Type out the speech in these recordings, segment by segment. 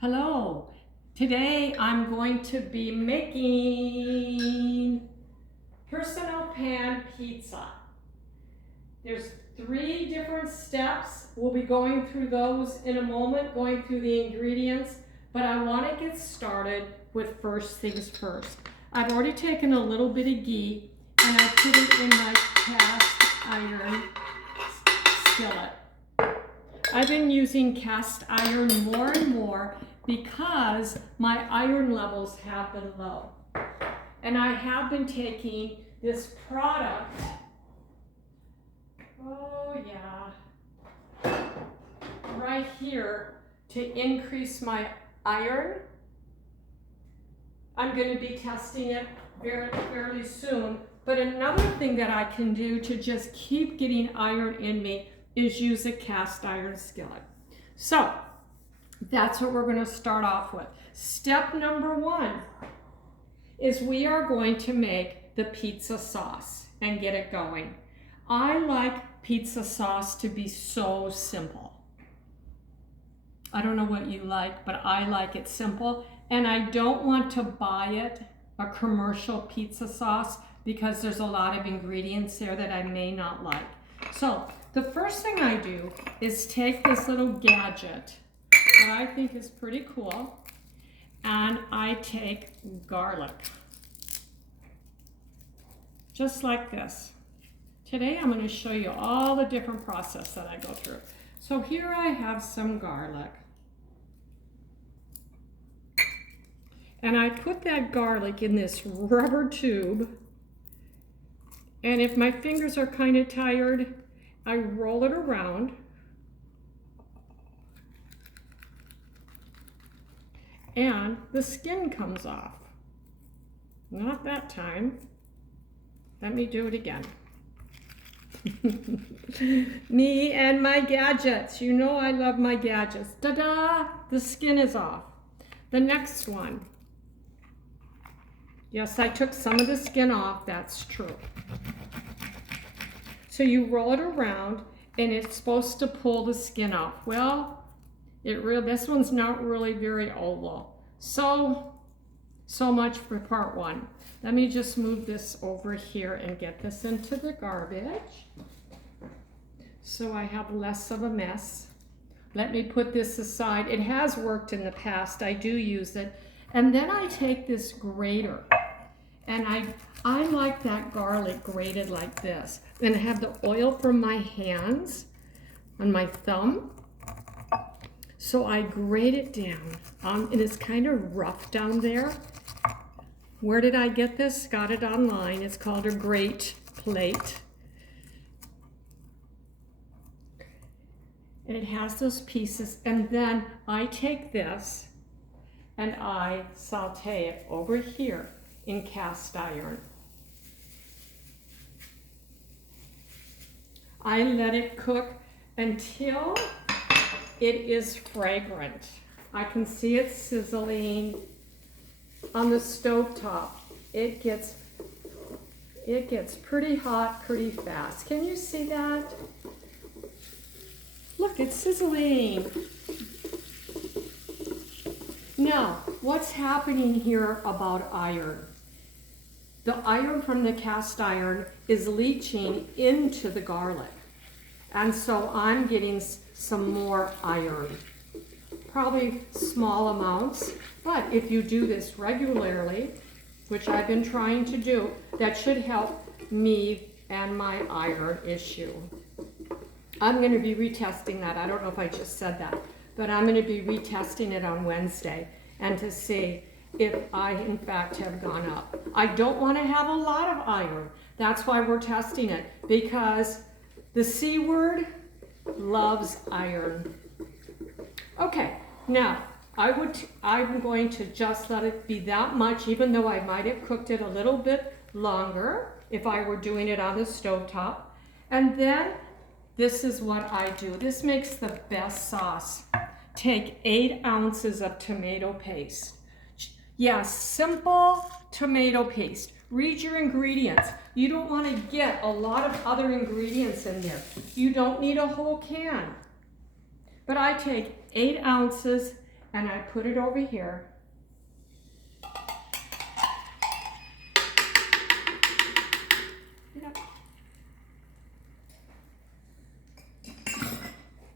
Hello, today I'm going to be making personal pan pizza. There's 3 different steps. We'll be going through those in a moment, going through the ingredients, but I want to get started with first things first. I've already taken a little bit of ghee and I put it in my cast iron skillet. I've been using cast iron more and more because my iron levels have been low. And I have been taking this product, right here to increase my iron. I'm going to be testing it fairly soon. But another thing that I can do to just keep getting iron in me is use a cast iron skillet. So that's what we're going to start off with. Step number 1 is we are going to make the pizza sauce and get it going. I like pizza sauce to be so simple. I don't know what you like, but I like it simple. And I don't want to buy it, a commercial pizza sauce, because there's a lot of ingredients there that I may not like. So the first thing I do is take this little gadget that I think is pretty cool, and I take garlic, just like this. Today I'm going to show you all the different process that I go through. So here I have some garlic, and I put that garlic in this rubber tube, and if my fingers are kind of tired, I roll it around, and the skin comes off. Not that time. Let me do it again. Me and my gadgets. You know I love my gadgets. Ta-da! The skin is off. The next one. Yes, I took some of the skin off. That's true. So you roll it around, and it's supposed to pull the skin off. Well, this one's not really very oval. So much for part 1. Let me just move this over here and get this into the garbage so I have less of a mess. Let me put this aside. It has worked in the past. I do use it. And then I take this grater, and I like that garlic grated like this. And I have the oil from my hands on my thumb. So I grate it down. And it's kind of rough down there. Where did I get this? Got it online. It's called a grate plate. And it has those pieces. And then I take this and I saute it over here in cast iron. I let it cook until it is fragrant. I can see it sizzling on the stovetop. It gets pretty hot pretty fast. Can you see that? Look, it's sizzling. Now, what's happening here about iron? The iron from the cast iron is leaching into the garlic. And so I'm getting some more iron. Probably small amounts, but if you do this regularly, which I've been trying to do, that should help me and my iron issue. I'm going to be retesting that. I don't know if I just said that, but I'm going to be retesting it on Wednesday and to see if I in fact have gone up. I don't want to have a lot of iron. That's why we're testing it, because the C word loves iron. Okay, now I'm going to just let it be that much, even though I might have cooked it a little bit longer if I were doing it on the stovetop. And then this is what I do. This makes the best sauce. Take 8 ounces of tomato paste. Yeah, simple tomato paste. Read your ingredients. You don't want to get a lot of other ingredients in there. You don't need a whole can. But I take 8 ounces and I put it over here.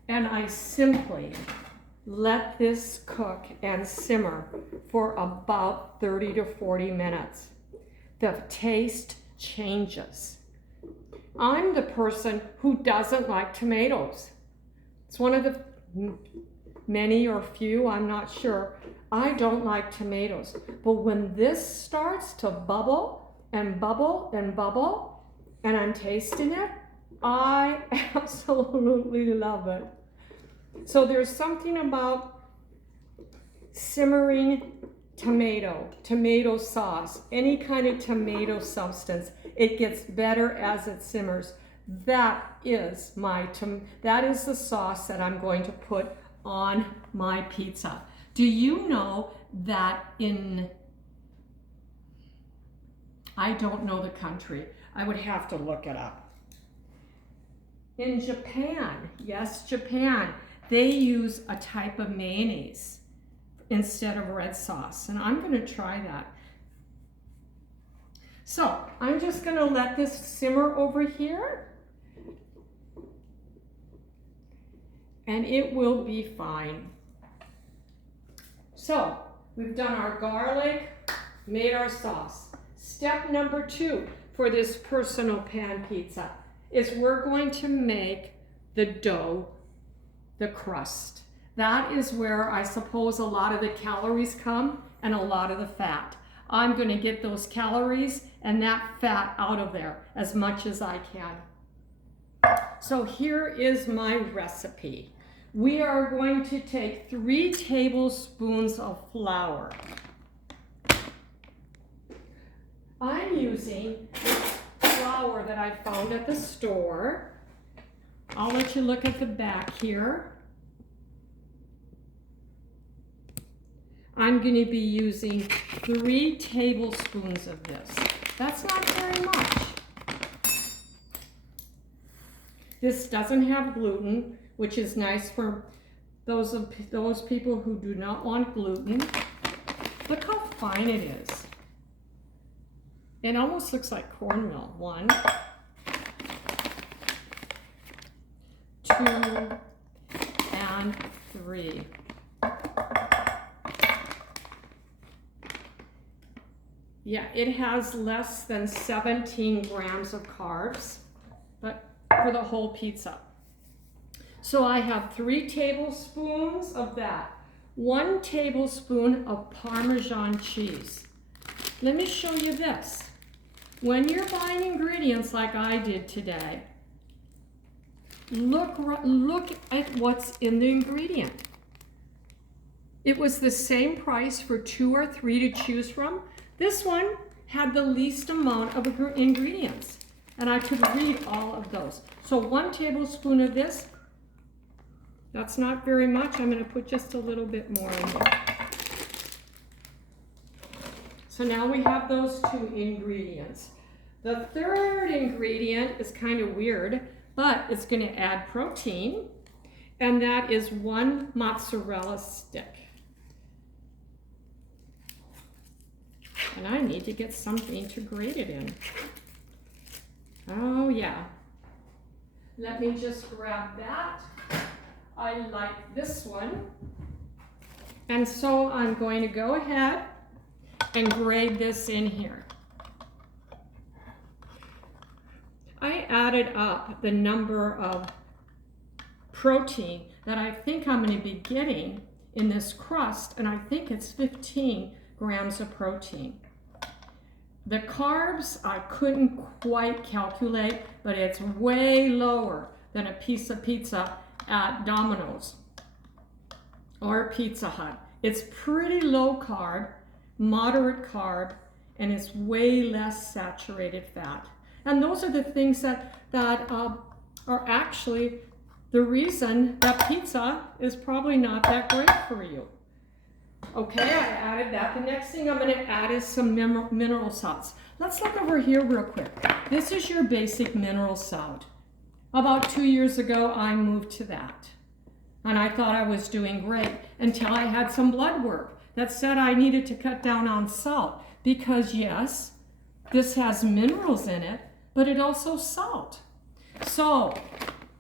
And I simply let this cook and simmer for about 30 to 40 minutes. The taste changes. I'm the person who doesn't like tomatoes. It's one of the many or few, I'm not sure. I don't like tomatoes. But when this starts to bubble and bubble and bubble, and I'm tasting it, I absolutely love it. So there's something about simmering tomato sauce, any kind of tomato substance. It gets better as it simmers. That is the sauce that I'm going to put on my pizza. Do you know that I don't know the country. I would have to look it up. In Japan, yes, Japan, they use a type of mayonnaise instead of red sauce, and I'm going to try that. So I'm just going to let this simmer over here, and it will be fine. So we've done our garlic, made our sauce. Step number 2 for this personal pan pizza is we're going to make the dough, the crust. That is where I suppose a lot of the calories come and a lot of the fat. I'm going to get those calories and that fat out of there as much as I can. So here is my recipe. We are going to take 3 tablespoons of flour. I'm using flour that I found at the store. I'll let you look at the back here. I'm going to be using 3 tablespoons of this. That's not very much. This doesn't have gluten, which is nice for those people who do not want gluten. Look how fine it is. It almost looks like cornmeal. 1, 2, and 3. Yeah, it has less than 17 grams of carbs, but for the whole pizza. So I have 3 tablespoons of that. 1 tablespoon of Parmesan cheese. Let me show you this. When you're buying ingredients like I did today, look at what's in the ingredient. It was the same price for 2 or 3 to choose from. This one had the least amount of ingredients, and I could read all of those. So 1 tablespoon of this, that's not very much. I'm going to put just a little bit more in there. So now we have those 2 ingredients. The third ingredient is kind of weird, but it's going to add protein, and that is 1 mozzarella stick. And I need to get something to grate it in. Oh yeah. Let me just grab that. I like this one. And so I'm going to go ahead and grate this in here. I added up the number of protein that I think I'm going to be getting in this crust, and I think it's 15 grams of protein. The carbs I couldn't quite calculate, but it's way lower than a piece of pizza at Domino's or Pizza Hut. It's pretty low carb, moderate carb, and it's way less saturated fat. And those are the things that are actually the reason that pizza is probably not that great for you. Okay, I added that. The next thing I'm going to add is some mineral salts. Let's look over here real quick. This is your basic mineral salt. About 2 years ago, I moved to that. And I thought I was doing great until I had some blood work that said I needed to cut down on salt because yes, this has minerals in it, but it also salt. So,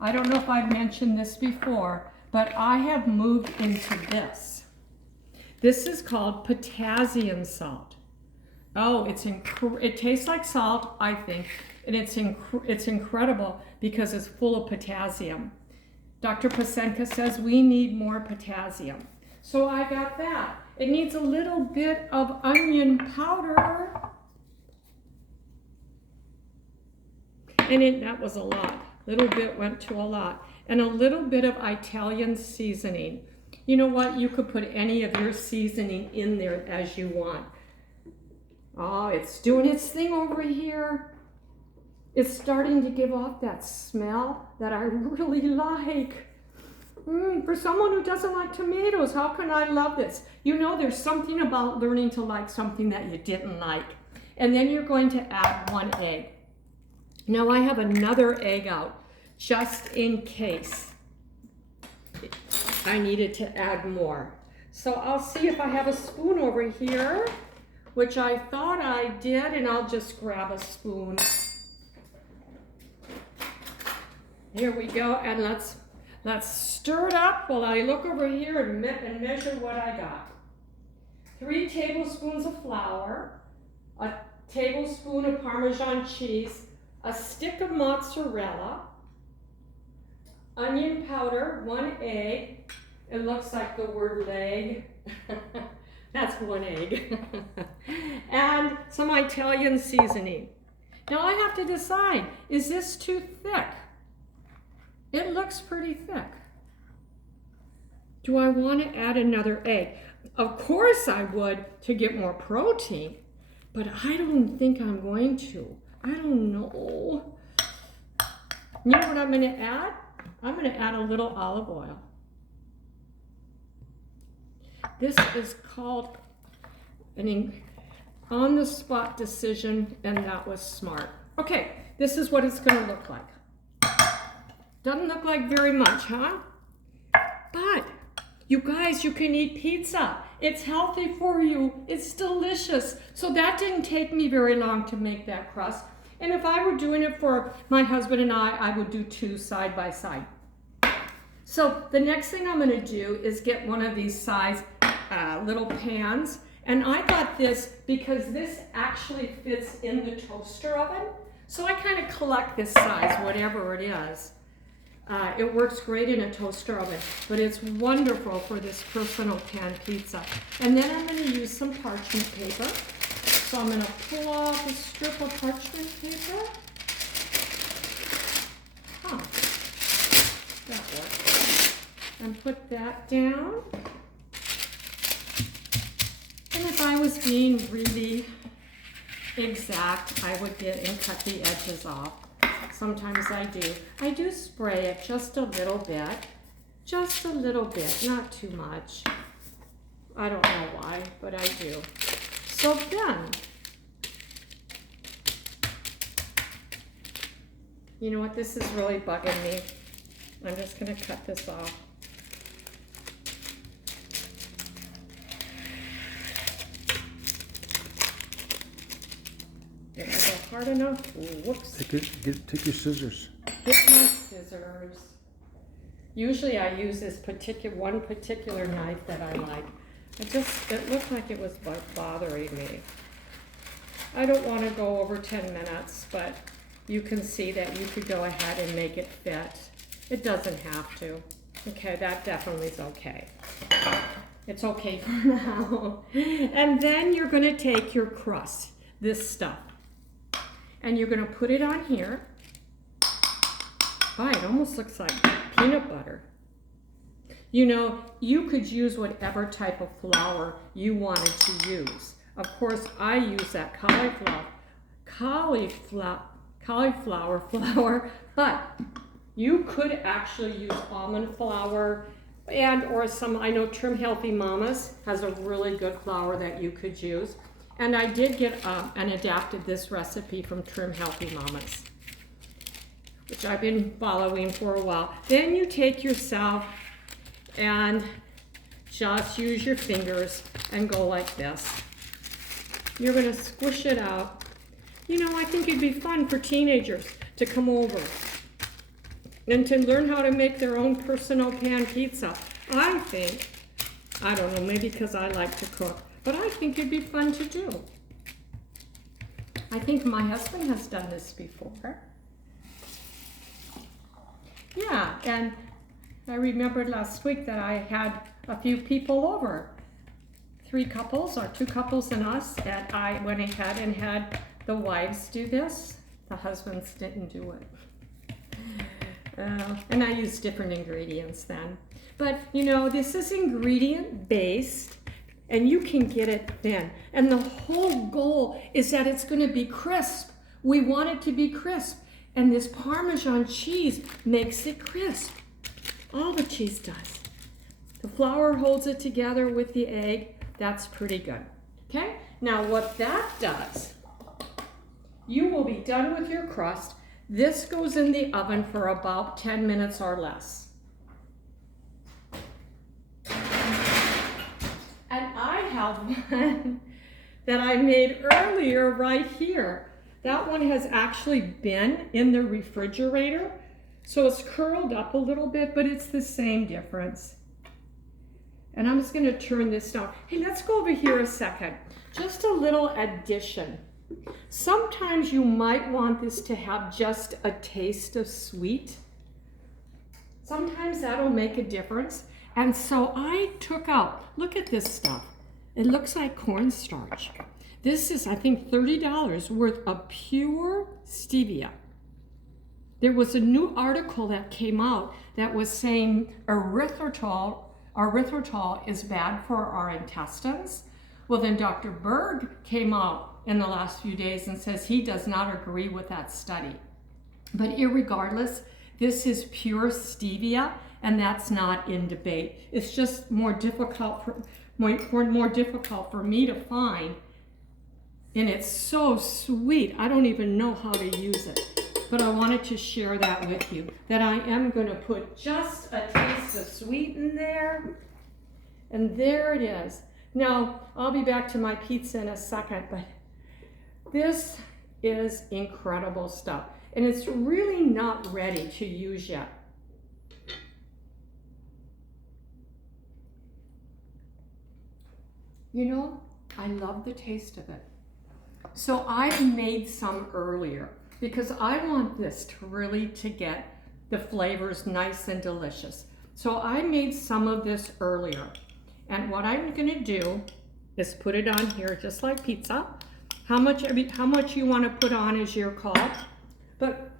I don't know if I've mentioned this before, but I have moved into this. This is called potassium salt. Oh, it tastes like salt, I think, and it's incredible because it's full of potassium. Dr. Pasenka says we need more potassium. So I got that. It needs a little bit of onion powder. And that was a lot. Little bit went to a lot. And a little bit of Italian seasoning. You know what? You could put any of your seasoning in there as you want. Oh, it's doing its thing over here. It's starting to give off that smell that I really like. For someone who doesn't like tomatoes, how can I love this? You know, there's something about learning to like something that you didn't like. And then you're going to add 1 egg. Now I have another egg out, just in case I needed to add more. So I'll see if I have a spoon over here, which I thought I did, and I'll just grab a spoon. Here we go, and let's stir it up while I look over here and measure what I got. 3 tablespoons of flour, a tablespoon of Parmesan cheese, a stick of mozzarella, onion powder, 1 egg. It looks like the word leg. That's 1 egg. And some Italian seasoning. Now I have to decide, is this too thick? It looks pretty thick. Do I want to add another egg? Of course I would to get more protein, but I don't think I'm going to. I don't know. You know what I'm going to add? I'm going to add a little olive oil. This is called an on-the-spot decision, and that was smart. Okay, this is what it's going to look like. Doesn't look like very much, huh? But you guys, you can eat pizza. It's healthy for you. It's delicious. So that didn't take me very long to make that crust. And if I were doing it for my husband and I would do 2 side by side. So the next thing I'm going to do is get one of these size little pans. And I got this because this actually fits in the toaster oven. So I kind of collect this size, whatever it is. It works great in a toaster oven, but it's wonderful for this personal pan pizza. And then I'm going to use some parchment paper. So I'm going to pull off a strip of parchment paper. That works. And put that down. And if I was being really exact, I would get and cut the edges off. Sometimes I do. I do spray it just a little bit. Just a little bit, not too much. I don't know why, but I do. So then, you know what, this is really bugging me. I'm just going to cut this off. Did I go hard enough? Whoops. Take your scissors. Get my scissors. Usually I use this one particular knife that I like. It looked like it was bothering me. I don't want to go over 10 minutes, but you can see that you could go ahead and make it fit. It doesn't have to. Okay, that definitely is okay. It's okay for now. And then you're going to take your crust, this stuff, and you're going to put it on here. Oh, it almost looks like peanut butter. You know, you could use whatever type of flour you wanted to use. Of course, I use that cauliflower flour, but you could actually use almond flour or some, I know Trim Healthy Mamas has a really good flour that you could use. And I did get and adapted this recipe from Trim Healthy Mamas, which I've been following for a while. Then you take yourself And just use your fingers and go like this. You're gonna squish it out. You know, I think it'd be fun for teenagers to come over and to learn how to make their own personal pan pizza. I don't know, maybe because I like to cook, but I think it'd be fun to do. I think my husband has done this before. Yeah, and I remembered last week that I had a few people over. 3 couples, or 2 couples and us, and I went ahead and had the wives do this. The husbands didn't do it. And I used different ingredients then. But you know, this is ingredient based and you can get it thin. And the whole goal is that it's gonna be crisp. We want it to be crisp. And this Parmesan cheese makes it crisp. All the cheese does. The flour holds it together with the egg. That's pretty good. Okay, now what that does, you will be done with your crust. This goes in the oven for about 10 minutes or less. And I have one that I made earlier right here. That one has actually been in the refrigerator. So it's curled up a little bit, but it's the same difference. And I'm just gonna turn this down. Hey, let's go over here a second. Just a little addition. Sometimes you might want this to have just a taste of sweet. Sometimes that'll make a difference. And so I took out, look at this stuff. It looks like cornstarch. This is, I think, $30 worth of pure stevia. There was a new article that came out that was saying erythritol is bad for our intestines. Well, then Dr. Berg came out in the last few days and says he does not agree with that study. But irregardless, this is pure stevia, and that's not in debate. It's just more difficult for me to find, and it's so sweet. I don't even know how to use it, but I wanted to share that with you, that I am going to put just a taste of sweet in there, and there it is. Now, I'll be back to my pizza in a second, but this is incredible stuff, and it's really not ready to use yet. You know, I love the taste of it. So I've made some earlier because I want this to really to get the flavors nice and delicious. So I made some of this earlier. And what I'm gonna do is put it on here just like pizza. How much you wanna put on is your call. But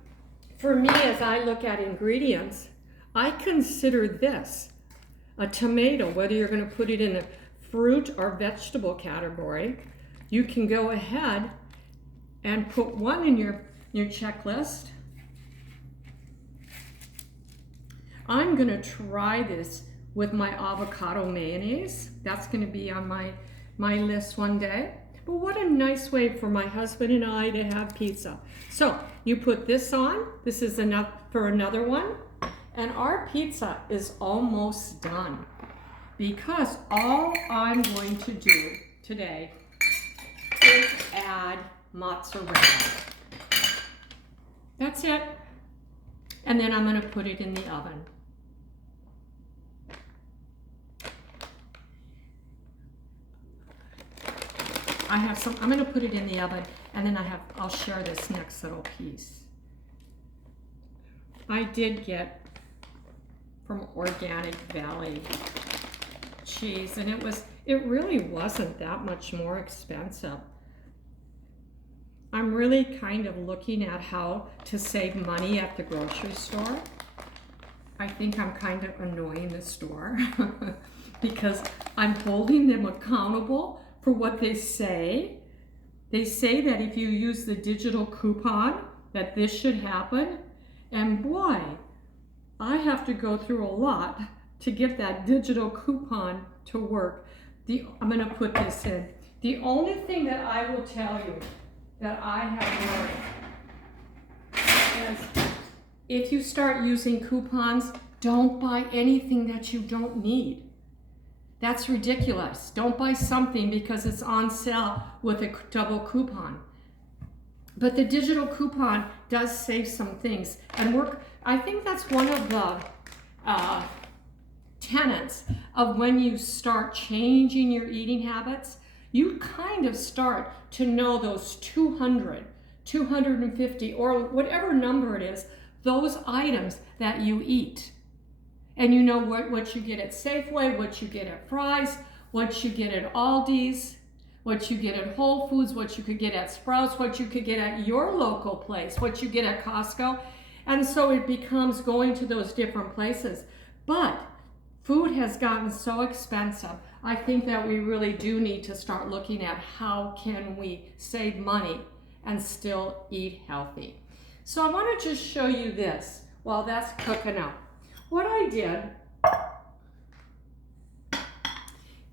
for me, as I look at ingredients, I consider this a tomato, whether you're gonna put it in a fruit or vegetable category. You can go ahead and put one in your checklist. I'm gonna try this with my avocado mayonnaise. That's gonna be on my list one day. But what a nice way for my husband and I to have pizza. So you put this on, this is enough for another one, and our pizza is almost done. Because all I'm going to do today is add mozzarella. That's it. And then I'm going to put it in the oven. I'm going to put it in the oven, and then I'll share this next little piece. I did get from Organic Valley cheese, and it really wasn't that much more expensive. I'm really kind of looking at how to save money at the grocery store. I think I'm kind of annoying the store because I'm holding them accountable for what they say. They say that if you use the digital coupon that this should happen, and boy, I have to go through a lot to get that digital coupon to work. I'm going to put this in. The only thing that I will tell you that I have learned is if you start using coupons, Don't buy anything that you don't need. That's ridiculous. Don't buy something because it's on sale with a double coupon. But the digital coupon does save some things. And I think that's one of the tenets of when you start changing your eating habits. You kind of start to know those 200, 250, or whatever number it is, those items that you eat. And you know what you get at Safeway, what you get at Fry's, what you get at Aldi's, what you get at Whole Foods, what you could get at Sprouts, what you could get at your local place, what you get at Costco. And so it becomes going to those different places. But food has gotten so expensive. I think that we really do need to start looking at how can we save money and still eat healthy. So I want to just show you this while that's cooking up. What I did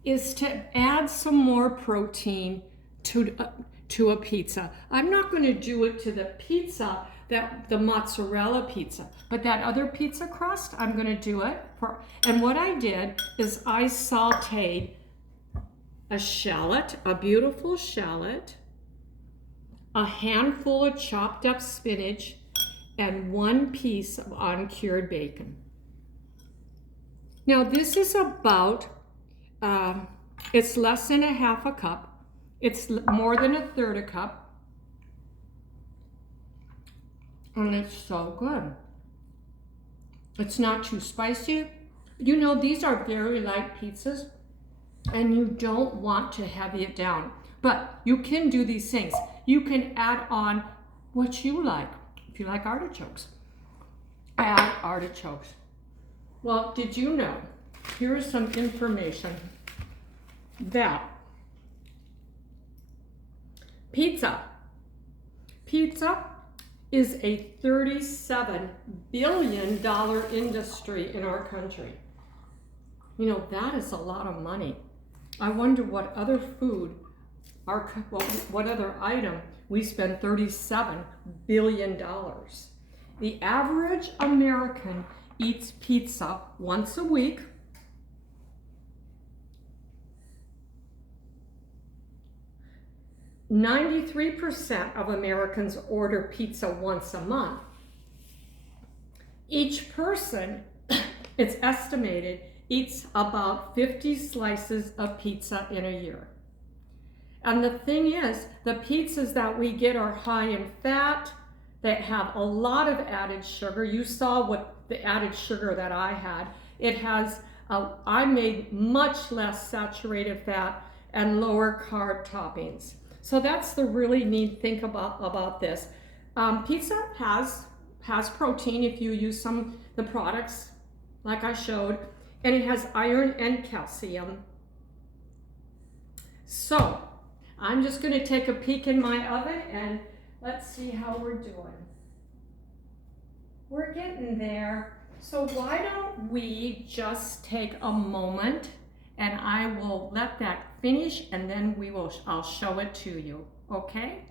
is to add some more protein to a pizza. I'm not going to do it to the pizza, the mozzarella pizza, but that other pizza crust, I'm going to do it for. And what I did is I sauteed a shallot, a beautiful shallot, a handful of chopped up spinach, and 1 piece of uncured bacon. Now this is about, it's less than a half a cup. It's more than a third a cup. And it's so good. It's not too spicy. You know, these are very light pizzas and you don't want to heavy it down. But you can do these things. You can add on what you like. If you like artichokes, add artichokes. Well, did you know, here is some information that pizza is a $37 billion industry in our country. You know, that is a lot of money. I wonder what other food, what other item we spend $37 billion. The average American eats pizza once a week. %93 of Americans order pizza once a month. Each person, it's estimated, eats about 50 slices of pizza in a year. And the thing is, the pizzas that we get are high in fat, they have a lot of added sugar. You saw what the added sugar that I had. It has, I made much less saturated fat and lower carb toppings. So that's the really neat thing about this. Pizza has protein if you use the products like I showed, and it has iron and calcium. So I'm just going to take a peek in my oven and let's see how we're doing. We're getting there. So why don't we just take a moment and I will let that finish and then I'll show it to you, okay?